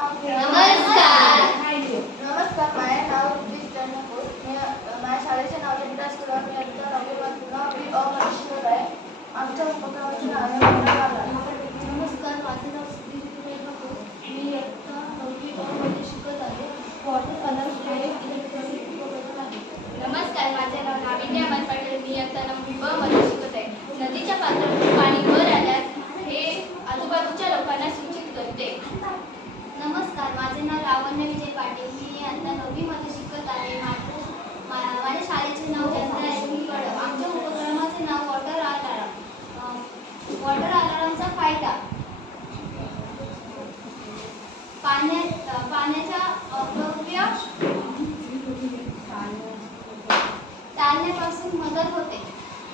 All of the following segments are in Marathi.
नमस्कार. नमस्कार. माझे नाव रुद्विक चंद्रपूर. माझ्या शाळेचे नाव जनता स्कूल ऑफ मध्ये शिकत आहे. आमच्या उपक्रमाचे नाव आहे नमस्कार, माझे नाव सुधीर चंद्रपूर. मी इयत्ता 9वी अ मध्ये शिकत आहे. वॉटर कलर हे इलेक्ट्रॉनिक उपकरण आहे. नमस्कार, माझे नाव नाविन्या अमर पाटील. मी इयत्ता 9वी ब मध्ये शिकत आहे. नदीच्या पात्रातून पाणी वर आल्यास हे आजूबाजूच्या लोकांना सूचित करते. नमस्कार, माझे नाव लावण्य विजय पाटील. मी आता 9वी मध्ये शिकत आहे. माझ्या शाळेचे नाव जनता स्कूल कडव. आमच्या उपक्रमाचे नाव वॉटर अलार्म. वॉटर अलार्मचा फायदा पाण्याच्या अपव्यय टाळण्यापासून मदत होते.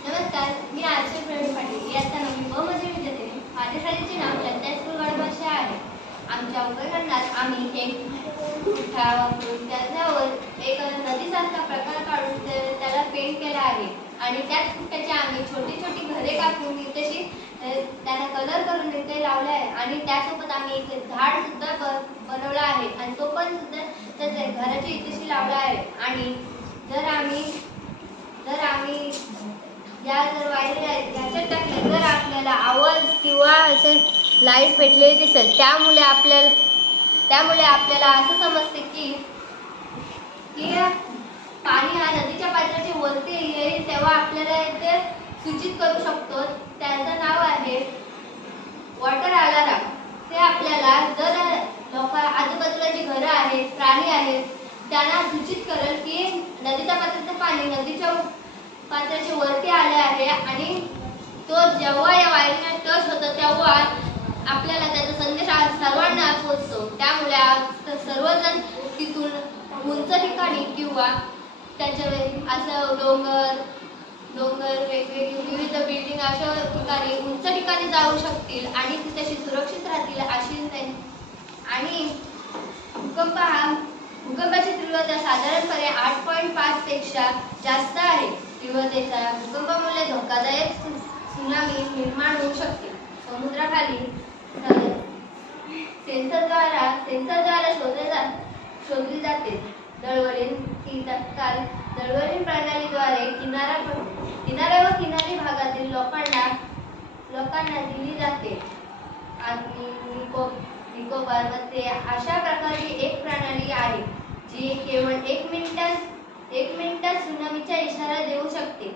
नमस्कार, मी आरती प्रवीण पाटील. इयत्ता 9वी ब मध्ये विद्यार्थी. माझ्या शाळेचे नाव जनता स्कूल कडव असे आहे. आमच्या उपकरणात आम्ही एक पुठ्ठा वापरून त्याच्यावर एक नदीसारखा प्रकार काढून त्याला पेंट केला आहे आणि त्याच पुठ्ठ्याची आम्ही छोटी छोटी घरे कापून तशी त्याला कलर करून इथे लावले आहे आणि त्यासोबत आम्ही एक झाड सुद्धा बनवला आहे आणि तो पण सुद्धा त्या घराच्या इथेशी लावला आहे. आणि जर आम्ही या जर वायर याच्यात टाकले तर आपल्याला आवाज किंवा असे लाईट पेटलेले दिसेल. त्यामुळे आपल्याला असं समजते की पाणी हा नदीच्या पात्राच्या वरती येईल तेव्हा आपल्याला ते सूचित करू शकतो. त्याचं नाव आहे वॉटर अलार्म. ते आपल्याला जर आजूबाजूला जी घरं आहेत, प्राणी आहेत त्यांना सूचित करेल की नदीच्या पात्राचं पाणी नदीच्या पात्राच्या वरती आले आहे आणि तो जेव्हा या वायरीला टच होतो तेव्हा आपल्याला त्याचा संदेश सर्वांना पोहोचतो. त्यामुळे सर्वजण तिथून उंच ठिकाणी किंवा त्याच्या असं डोंगर वेगवेगळी विविध बिल्डिंग अशा ठिकाणी उंच ठिकाणी जाऊ शकतील आणि तिथे सुरक्षित राहतील अशी. आणि भूकंपाची तीव्रता साधारणपणे 8.5 पेक्षा जास्त आहे. तीव्रतेचा भूकंपामुळे धोकादायक त्सुनामी निर्माण होऊ शकते. समुद्राखाली सेन्सरद्वारे शोधली जाते. दळवलीन प्रणालीद्वारे किनारा व किनारी भागातील लोकांना दिली जाते. आणि निकोबार मध्ये अशा प्रकारची एक प्रणाली आहे जी केवळ 1 मिनिटात त्सुनामीचा इशारा देऊ शकते.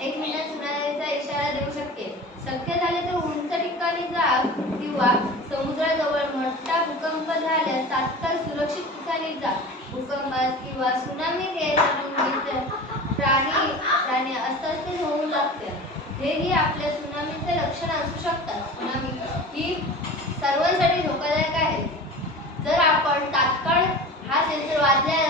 1 मिनिटात त्सुनामीचा इशारा देऊ शकते. शक्य झाले तर उंच ठिकाणी जा किंवा समुद्राजवळ मोठा भूकंप झाल्यास तात्काळ सुरक्षित ठिकाणी जा. भूकंपात किंवा त्सुनामी प्राणी अस्वस्थ होऊ लागतात. हेही आपल्या त्सुनामीचे लक्षण असू शकतात. त्सुनामी ही सर्वांसाठी धोकादायक आहे. जर आपण तात्काळ हा सेन्सर वाजल्या